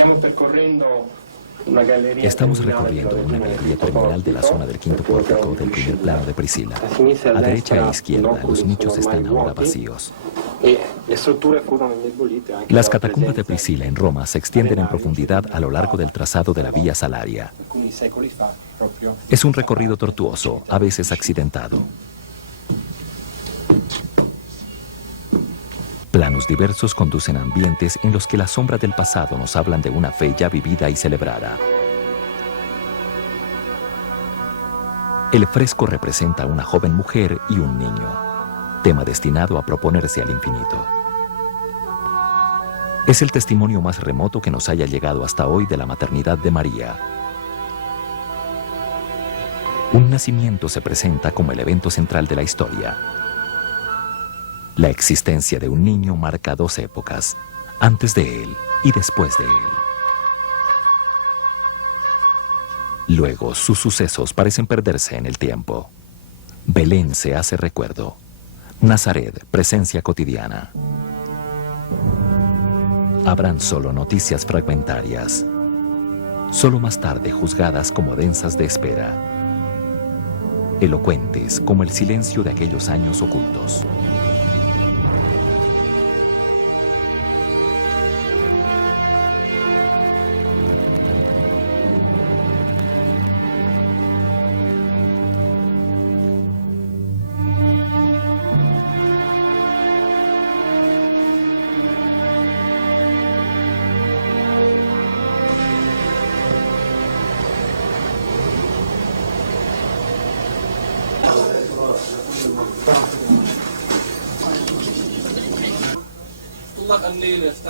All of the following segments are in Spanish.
Estamos recorriendo una galería terminal de la zona del quinto pórtico del primer plano de Priscilla. A derecha e izquierda, los nichos están ahora vacíos. Las catacumbas de Priscilla en Roma se extienden en profundidad a lo largo del trazado de la Vía Salaria. Es un recorrido tortuoso, a veces accidentado. Planos diversos conducen a ambientes en los que las sombras del pasado nos hablan de una fe ya vivida y celebrada. El fresco representa a una joven mujer y un niño, tema destinado a proponerse al infinito. Es el testimonio más remoto que nos haya llegado hasta hoy de la maternidad de María. Un nacimiento se presenta como el evento central de la historia. La existencia de un niño marca dos épocas, antes de él y después de él. Luego, sus sucesos parecen perderse en el tiempo. Belén se hace recuerdo. Nazaret, presencia cotidiana. Habrán solo noticias fragmentarias, solo más tarde juzgadas como densas de espera, elocuentes como el silencio de aquellos años ocultos.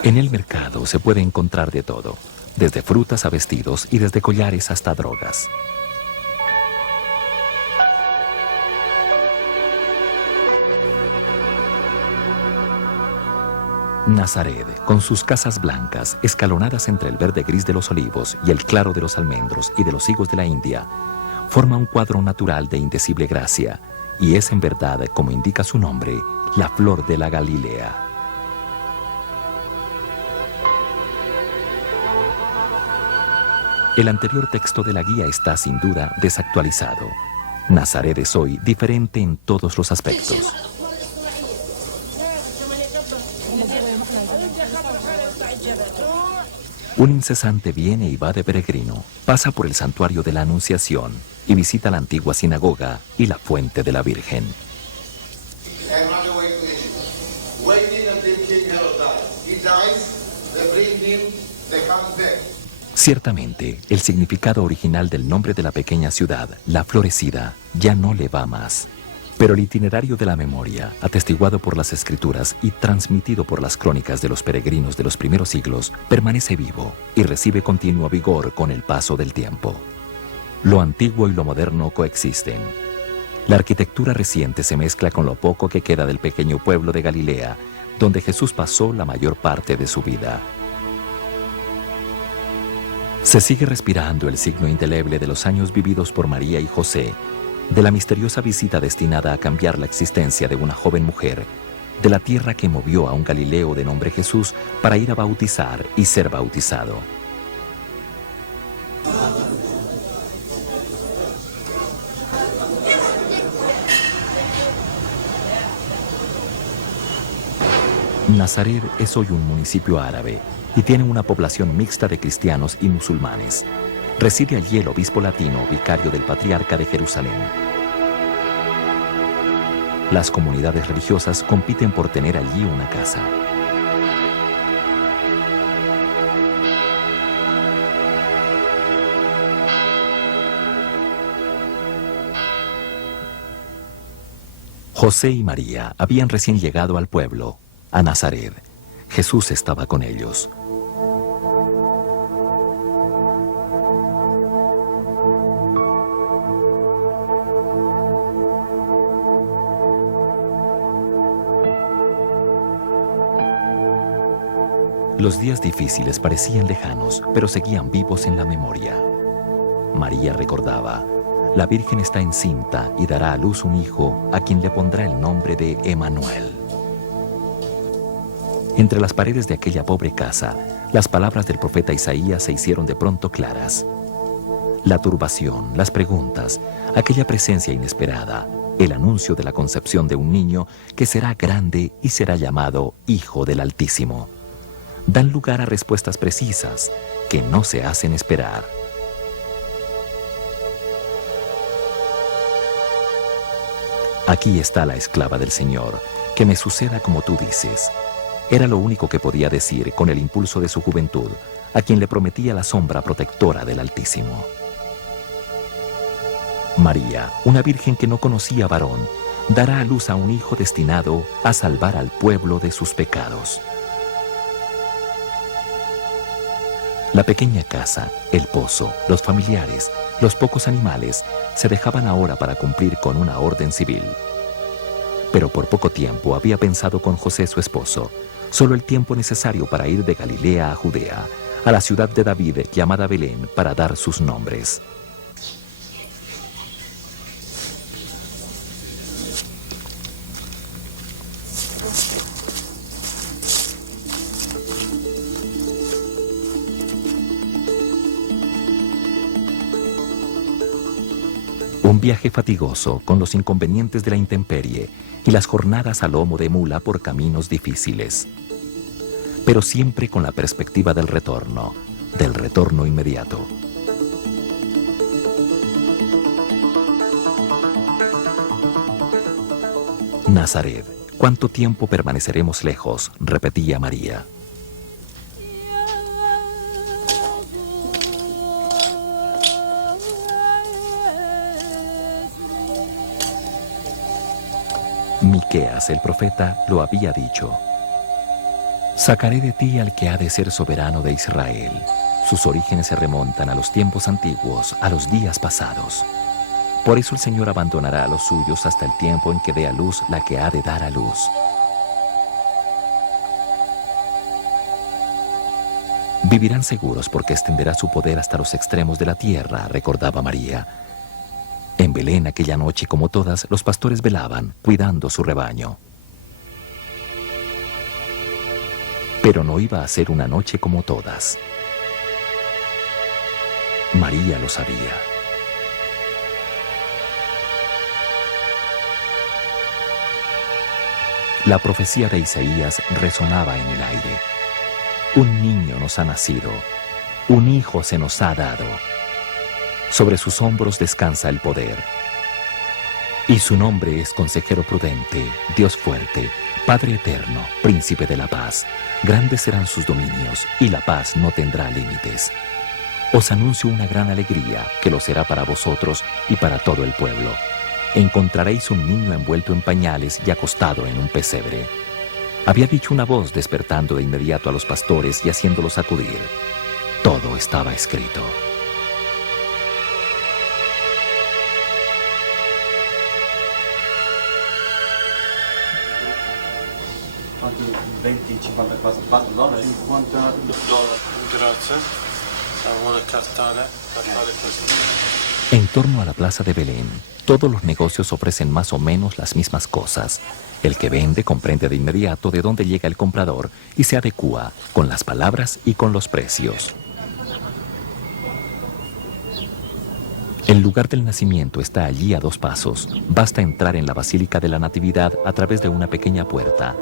En el mercado se puede encontrar de todo, desde frutas a vestidos y desde collares hasta drogas. Nazaret, con sus casas blancas, escalonadas entre el verde gris de los olivos y el claro de los almendros y de los higos de la India, forma un cuadro natural de indecible gracia, y es en verdad, como indica su nombre, la flor de la Galilea. El anterior texto de la guía está, sin duda, desactualizado. Nazaret es hoy diferente en todos los aspectos. Un incesante viene y va de peregrino, pasa por el santuario de la Anunciación y visita la antigua sinagoga y la fuente de la Virgen. Ciertamente, el significado original del nombre de la pequeña ciudad, La Florecida, ya no le va más. Pero el itinerario de la memoria, atestiguado por las escrituras y transmitido por las crónicas de los peregrinos de los primeros siglos, permanece vivo y recibe continuo vigor con el paso del tiempo. Lo antiguo y lo moderno coexisten. La arquitectura reciente se mezcla con lo poco que queda del pequeño pueblo de Galilea, donde Jesús pasó la mayor parte de su vida. Se sigue respirando el signo indeleble de los años vividos por María y José, de la misteriosa visita destinada a cambiar la existencia de una joven mujer, de la tierra que movió a un Galileo de nombre Jesús para ir a bautizar y ser bautizado. Nazaret es hoy un municipio árabe y tiene una población mixta de cristianos y musulmanes. Reside allí el obispo latino, vicario del patriarca de Jerusalén. Las comunidades religiosas compiten por tener allí una casa. José y María habían recién llegado al pueblo, a Nazaret. Jesús estaba con ellos. Los días difíciles parecían lejanos, pero seguían vivos en la memoria. María recordaba: la Virgen está encinta y dará a luz un hijo a quien le pondrá el nombre de Emanuel. Entre las paredes de aquella pobre casa Las palabras del profeta Isaías se hicieron de pronto claras. La turbación, las preguntas, aquella presencia inesperada, el anuncio de la concepción de un niño que será grande y será llamado Hijo del Altísimo, dan lugar a respuestas precisas que no se hacen esperar. Aquí está la esclava del Señor, que me suceda como tú dices. Era lo único que podía decir con el impulso de su juventud, a quien le prometía la sombra protectora del Altísimo. María, una virgen que no conocía varón, dará a luz a un hijo destinado a salvar al pueblo de sus pecados. La pequeña casa, el pozo, los familiares, los pocos animales se dejaban ahora para cumplir con una orden civil. Pero por poco tiempo había pensado con José su esposo, solo el tiempo necesario para ir de Galilea a Judea, a la ciudad de David llamada Belén, para dar sus nombres. Un viaje fatigoso con los inconvenientes de la intemperie y las jornadas a lomo de mula por caminos difíciles. Pero siempre con la perspectiva del retorno inmediato. Nazaret, ¿cuánto tiempo permaneceremos lejos?, repetía María. Miqueas, el profeta, lo había dicho. Sacaré de ti al que ha de ser soberano de Israel. Sus orígenes se remontan a los tiempos antiguos, a los días pasados. Por eso el Señor abandonará a los suyos hasta el tiempo en que dé a luz la que ha de dar a luz. Vivirán seguros porque extenderá su poder hasta los extremos de la tierra, recordaba María. En Belén aquella noche, como todas, los pastores velaban, cuidando su rebaño. Pero no iba a ser una noche como todas. María lo sabía. La profecía de Isaías resonaba en el aire. Un niño nos ha nacido, un hijo se nos ha dado. Sobre sus hombros descansa el poder. Y su nombre es Consejero Prudente, Dios Fuerte, Padre Eterno, Príncipe de la Paz. Grandes serán sus dominios, y la paz no tendrá límites. Os anuncio una gran alegría, que lo será para vosotros y para todo el pueblo. Encontraréis un niño envuelto en pañales y acostado en un pesebre. Había dicho una voz despertando de inmediato a los pastores y haciéndolos acudir. Todo estaba escrito. $50 grazie. Vuole cartale così. En torno a la plaza de Belén, todos los negocios ofrecen más o menos las mismas cosas. El que vende comprende de inmediato de dónde llega el comprador y se adecúa con las palabras y con los precios. El lugar del nacimiento está allí a 2 pasos. Basta entrar en la Basílica de la Natividad a través de una pequeña puerta,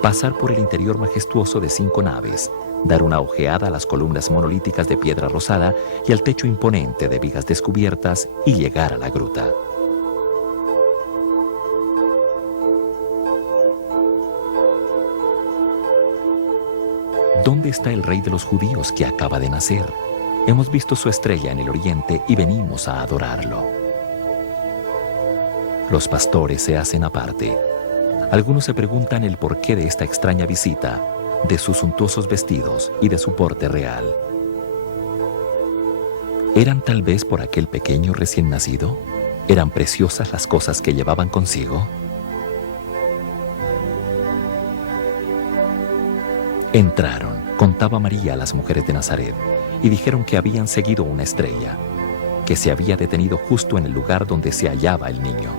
pasar por el interior majestuoso de 5 naves, dar una ojeada a las columnas monolíticas de piedra rosada y al techo imponente de vigas descubiertas y llegar a la gruta. ¿Dónde está el rey de los judíos que acaba de nacer? Hemos visto su estrella en el oriente y venimos a adorarlo. Los pastores se hacen aparte. Algunos se preguntan el porqué de esta extraña visita, de sus suntuosos vestidos y de su porte real. ¿Eran tal vez por aquel pequeño recién nacido? ¿Eran preciosas las cosas que llevaban consigo? Entraron, contaba María a las mujeres de Nazaret, y dijeron que habían seguido una estrella, que se había detenido justo en el lugar donde se hallaba el niño.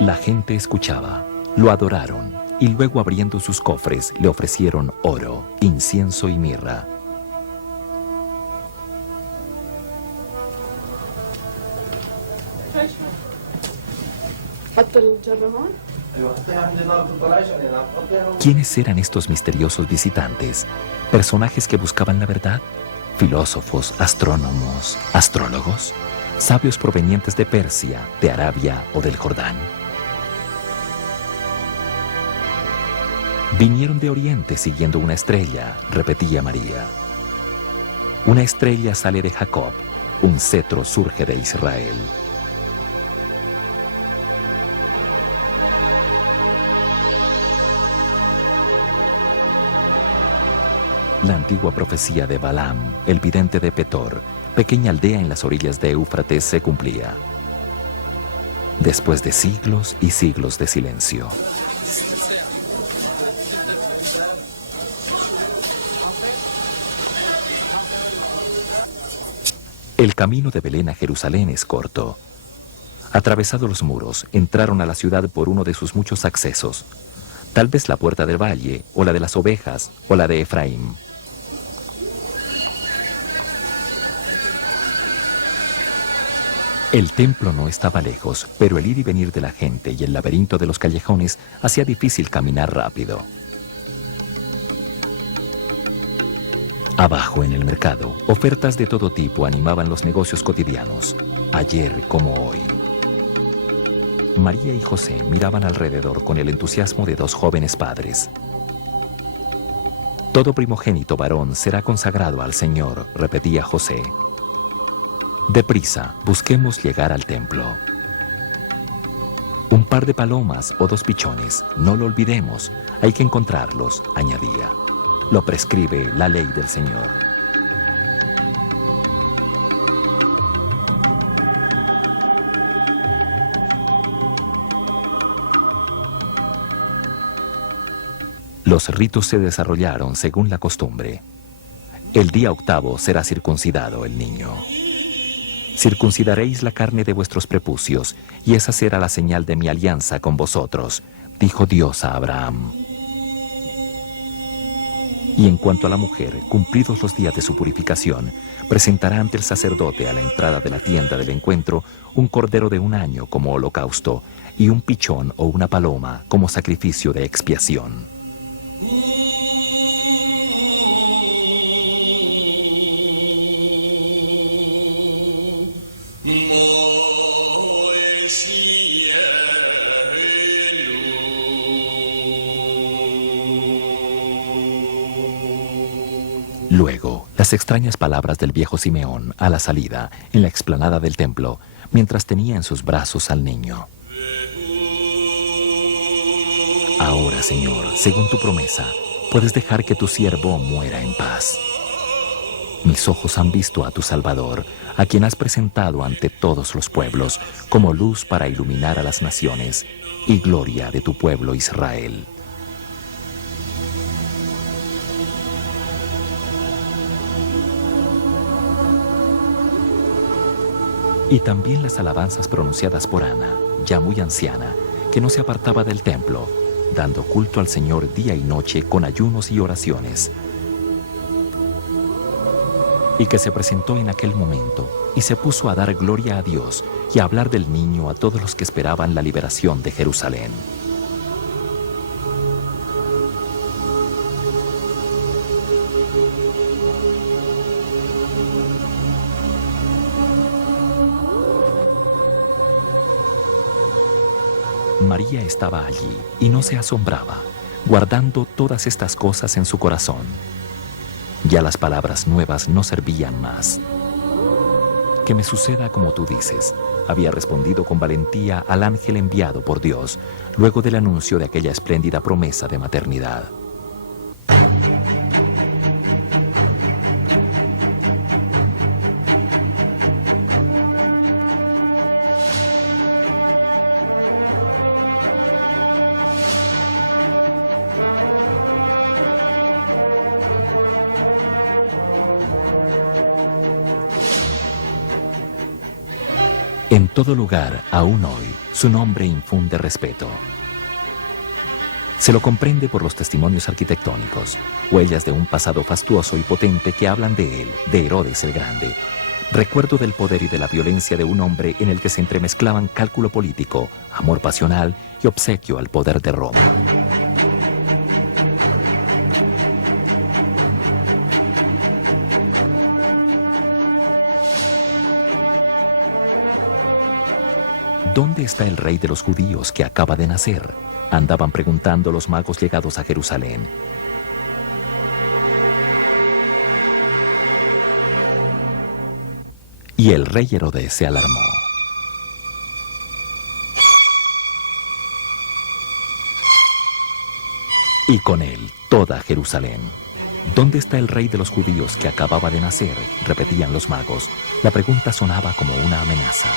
La gente escuchaba, lo adoraron y luego abriendo sus cofres le ofrecieron oro, incienso y mirra. ¿Quiénes eran estos misteriosos visitantes? ¿Personajes que buscaban la verdad? ¿Filósofos, astrónomos, astrólogos? ¿Sabios provenientes de Persia, de Arabia o del Jordán? Vinieron de Oriente siguiendo una estrella, repetía María. Una estrella sale de Jacob, un cetro surge de Israel. La antigua profecía de Balaam, el vidente de Petor, pequeña aldea en las orillas de Éufrates, se cumplía. Después de siglos y siglos de silencio. El camino de Belén a Jerusalén es corto. Atravesados los muros, entraron a la ciudad por uno de sus muchos accesos. Tal vez la puerta del valle, o la de las ovejas, o la de Efraín. El templo no estaba lejos, pero el ir y venir de la gente y el laberinto de los callejones hacía difícil caminar rápido. Abajo en el mercado, ofertas de todo tipo animaban los negocios cotidianos, ayer como hoy. María y José miraban alrededor con el entusiasmo de dos jóvenes padres. Todo primogénito varón será consagrado al Señor, repetía José. Deprisa, busquemos llegar al templo. Un par de palomas o dos pichones, no lo olvidemos, hay que encontrarlos, añadía. Lo prescribe la ley del Señor. Los ritos se desarrollaron según la costumbre. El día octavo será circuncidado el niño. Circuncidaréis la carne de vuestros prepucios, y esa será la señal de mi alianza con vosotros, dijo Dios a Abraham. Y en cuanto a la mujer, cumplidos los días de su purificación, presentará ante el sacerdote a la entrada de la tienda del encuentro un cordero de 1 año como holocausto y un pichón o una paloma como sacrificio de expiación. Luego, las extrañas palabras del viejo Simeón a la salida, en la explanada del templo, mientras tenía en sus brazos al niño. Ahora, Señor, según tu promesa, puedes dejar que tu siervo muera en paz. Mis ojos han visto a tu Salvador, a quien has presentado ante todos los pueblos, como luz para iluminar a las naciones y gloria de tu pueblo Israel. Y también las alabanzas pronunciadas por Ana, ya muy anciana, que no se apartaba del templo, dando culto al Señor día y noche con ayunos y oraciones. Y que se presentó en aquel momento y se puso a dar gloria a Dios y a hablar del niño a todos los que esperaban la liberación de Jerusalén. María estaba allí y no se asombraba, guardando todas estas cosas en su corazón. Ya las palabras nuevas no servían más. Que me suceda como tú dices, había respondido con valentía al ángel enviado por Dios, luego del anuncio de aquella espléndida promesa de maternidad. En todo lugar, aún hoy, su nombre infunde respeto. Se lo comprende por los testimonios arquitectónicos, huellas de un pasado fastuoso y potente que hablan de él, de Herodes el Grande. Recuerdo del poder y de la violencia de un hombre en el que se entremezclaban cálculo político, amor pasional y obsequio al poder de Roma. ¿Dónde está el rey de los judíos que acaba de nacer?, andaban preguntando los magos llegados a Jerusalén. Y el rey Herodes se alarmó. Y con él toda Jerusalén. ¿Dónde está el rey de los judíos que acababa de nacer?, repetían los magos. La pregunta sonaba como una amenaza.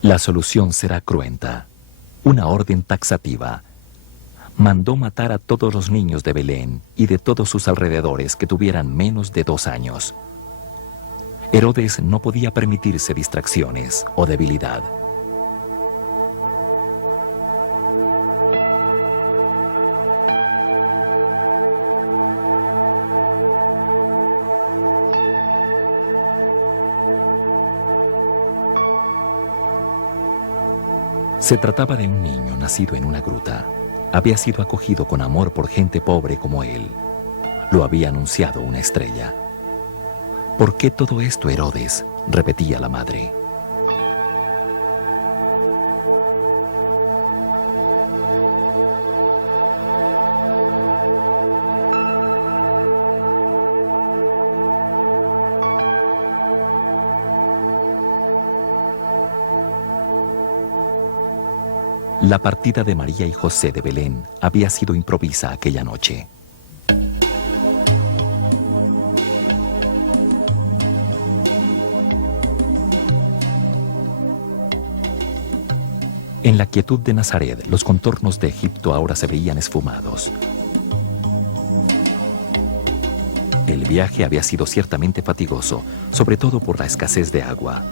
La solución será cruenta. Una orden taxativa. Mandó matar a todos los niños de Belén y de todos sus alrededores que tuvieran menos de 2 años. Herodes no podía permitirse distracciones o debilidad. Se trataba de un niño nacido en una gruta. Había sido acogido con amor por gente pobre como él. Lo había anunciado una estrella. ¿Por qué todo esto, Herodes?, repetía la madre. La partida de María y José de Belén había sido improvisa aquella noche. En la quietud de Nazaret, los contornos de Egipto ahora se veían esfumados. El viaje había sido ciertamente fatigoso, sobre todo por la escasez de agua.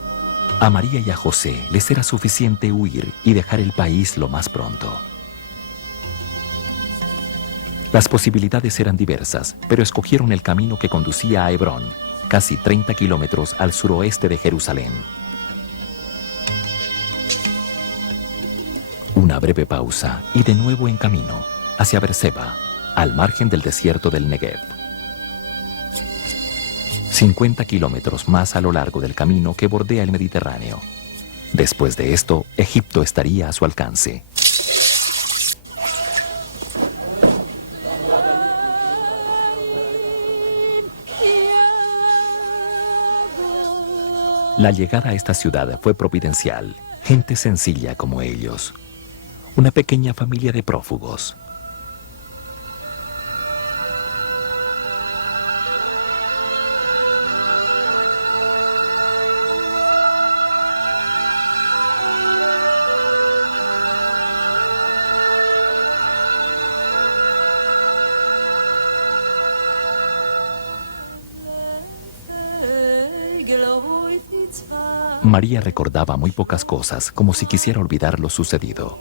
A María y a José les era suficiente huir y dejar el país lo más pronto. Las posibilidades eran diversas, pero escogieron el camino que conducía a Hebrón, casi 30 kilómetros al suroeste de Jerusalén. Una breve pausa y de nuevo en camino, hacia Berseba, al margen del desierto del Negev. 50 kilómetros más a lo largo del camino que bordea el Mediterráneo. Después de esto, Egipto estaría a su alcance. La llegada a esta ciudad fue providencial. Gente sencilla como ellos. Una pequeña familia de prófugos. María recordaba muy pocas cosas, como si quisiera olvidar lo sucedido.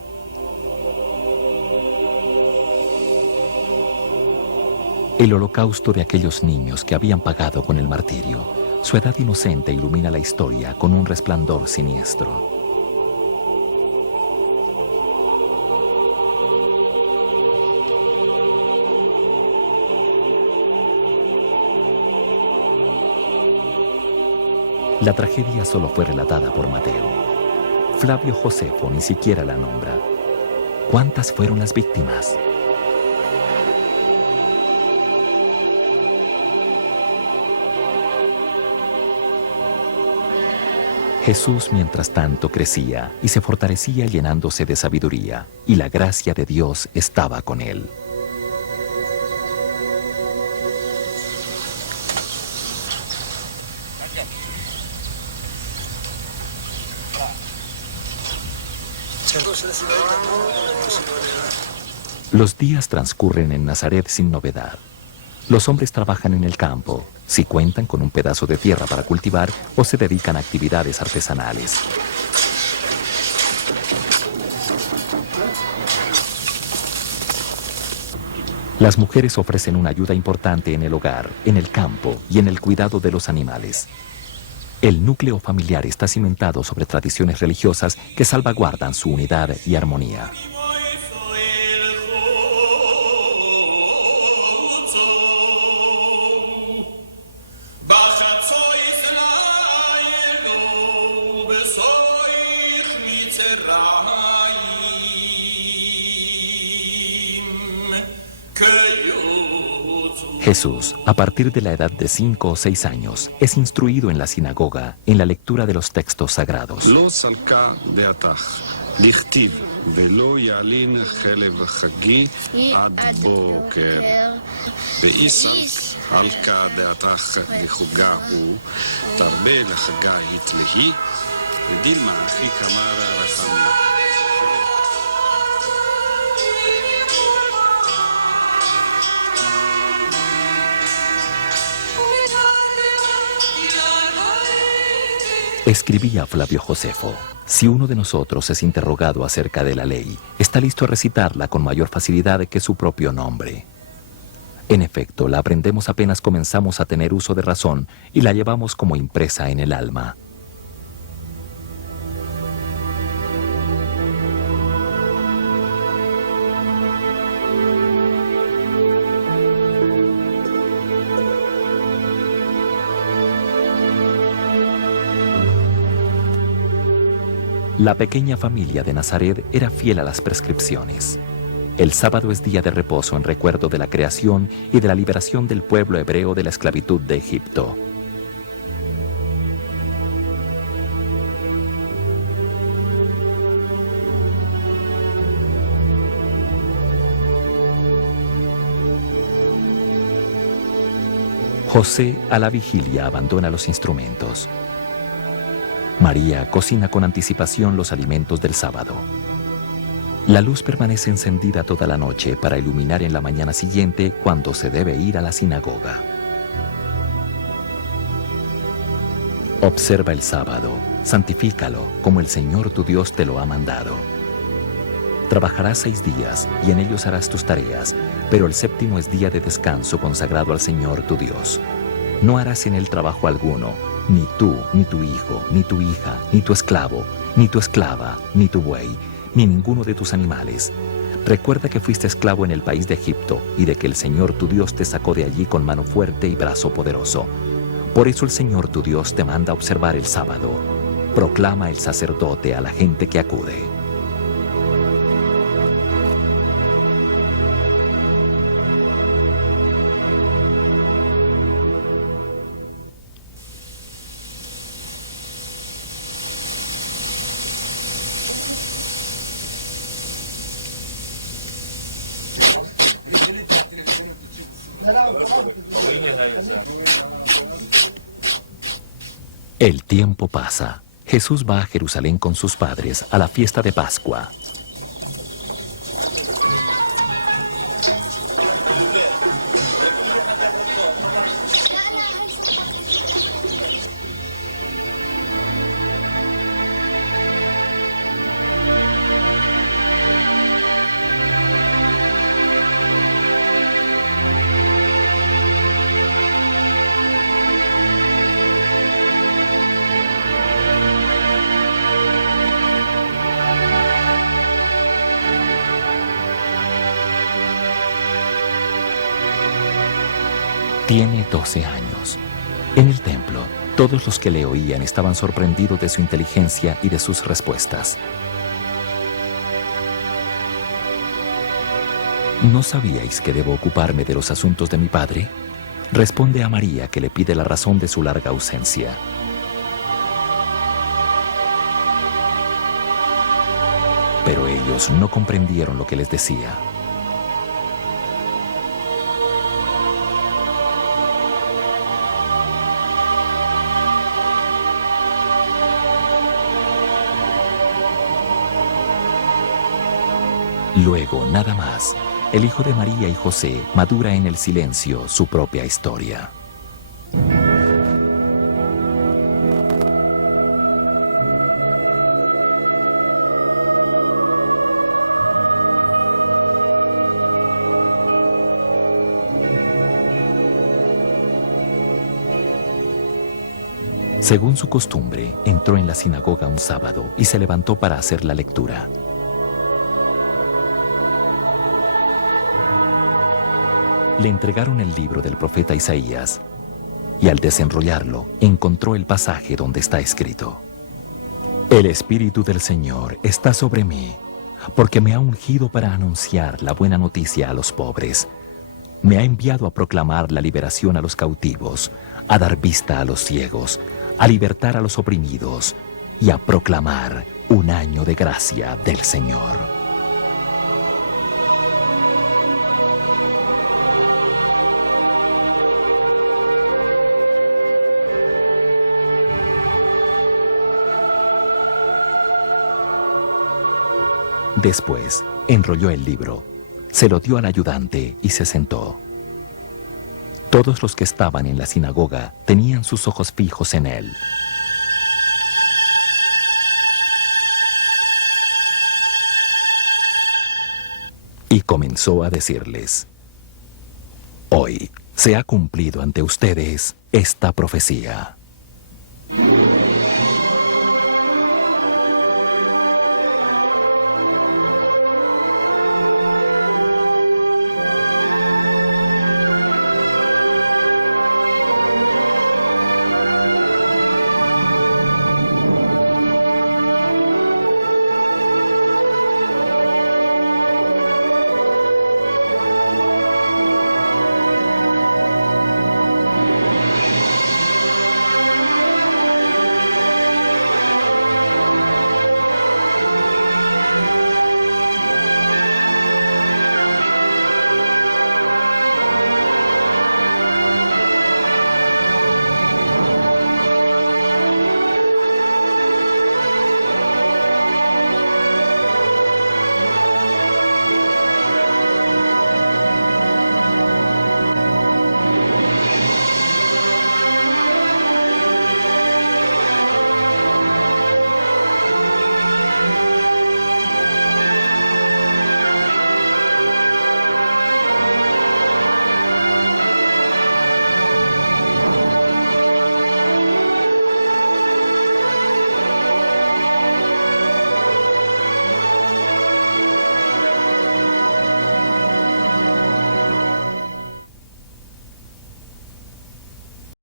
El holocausto de aquellos niños que habían pagado con el martirio. Su edad inocente ilumina la historia con un resplandor siniestro. La tragedia solo fue relatada por Mateo. Flavio Josefo ni siquiera la nombra. ¿Cuántas fueron las víctimas? Jesús, mientras tanto, crecía y se fortalecía llenándose de sabiduría, y la gracia de Dios estaba con él. Los días transcurren en Nazaret sin novedad. Los hombres trabajan en el campo, si cuentan con un pedazo de tierra para cultivar o se dedican a actividades artesanales. Las mujeres ofrecen una ayuda importante en el hogar, en el campo y en el cuidado de los animales. El núcleo familiar está cimentado sobre tradiciones religiosas que salvaguardan su unidad y armonía. Jesús, a partir de la edad de 5 o 6 años, es instruido en la sinagoga en la lectura de los textos sagrados. Escribía Flavio Josefo: si uno de nosotros es interrogado acerca de la ley, está listo a recitarla con mayor facilidad que su propio nombre. En efecto, la aprendemos apenas comenzamos a tener uso de razón y la llevamos como impresa en el alma. La pequeña familia de Nazaret era fiel a las prescripciones. El sábado es día de reposo en recuerdo de la creación y de la liberación del pueblo hebreo de la esclavitud de Egipto. José, a la vigilia, abandona los instrumentos. María cocina con anticipación los alimentos del sábado. La luz permanece encendida toda la noche para iluminar en la mañana siguiente cuando se debe ir a la sinagoga. Observa el sábado, santifícalo como el Señor tu Dios te lo ha mandado. Trabajarás 6 días y en ellos harás tus tareas, pero el séptimo es día de descanso consagrado al Señor tu Dios. No harás en él trabajo alguno, ni tú, ni tu hijo, ni tu hija, ni tu esclavo, ni tu esclava, ni tu buey, ni ninguno de tus animales. Recuerda que fuiste esclavo en el país de Egipto y de que el Señor tu Dios te sacó de allí con mano fuerte y brazo poderoso. Por eso el Señor tu Dios te manda a observar el sábado. Proclama el sacerdote a la gente que acude. El tiempo pasa. Jesús va a Jerusalén con sus padres a la fiesta de Pascua. Tiene 12 años. En el templo, todos los que le oían estaban sorprendidos de su inteligencia y de sus respuestas. ¿No sabíais que debo ocuparme de los asuntos de mi padre? Responde a María, que le pide la razón de su larga ausencia. Pero ellos no comprendieron lo que les decía. Luego, nada más, el hijo de María y José madura en el silencio su propia historia. Según su costumbre, entró en la sinagoga un sábado y se levantó para hacer la lectura. Le entregaron el libro del profeta Isaías y al desenrollarlo encontró el pasaje donde está escrito: El Espíritu del Señor está sobre mí, porque me ha ungido para anunciar la buena noticia a los pobres. Me ha enviado a proclamar la liberación a los cautivos, a dar vista a los ciegos, a libertar a los oprimidos y a proclamar un año de gracia del Señor. Después, enrolló el libro, se lo dio al ayudante y se sentó. Todos los que estaban en la sinagoga tenían sus ojos fijos en él. Y comenzó a decirles: Hoy se ha cumplido ante ustedes esta profecía.